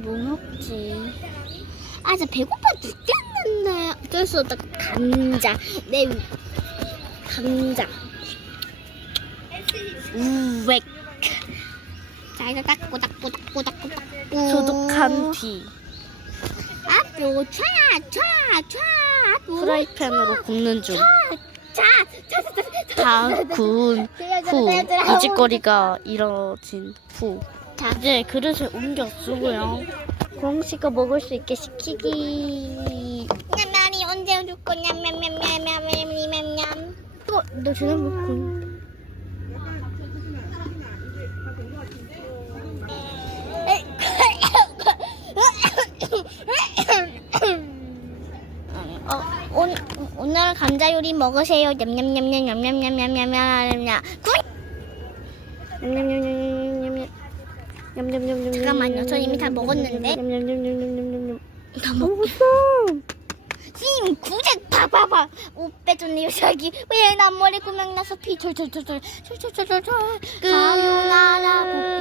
뭐 먹지? 아, 저 배고파 죽겠는데. 어쩔 수 없다. 감자. 내 위- 감자. 우웩. 자, 이거 닦고, 닦고, 닦고, 닦고, 닦고. 소독한 뒤 앞으로 촤, 촤, 촤. 앞으로. 프라이팬으로 굽는 중. 자, 자, 자, 자, 자. 다 구운 후 이직거리가 이뤄진 후 이제 그릇을 옮겨 쓰고요. 공씨가 먹을 수 있게 시키기. 냠냠이 언제 줄 거냐 냠냠냠냠냠냠냠 이거 너 전화 먹고 어, 온, 오늘 감자 요리 먹으세요. 냠냠냠냠냠냠냠냠냠냠냠. 굿! 냠냠냠냠냠냠냠. 냠냠냠냠. 잠깐만요. 저 이미 다 먹었는데. 냠냠냠냠냠냠. 다 먹. 먹었어. 님 구색 봐봐봐 오빠 좀 여기 왜나 머리 구멍 나서 피 철철철철 철철철철 사요나라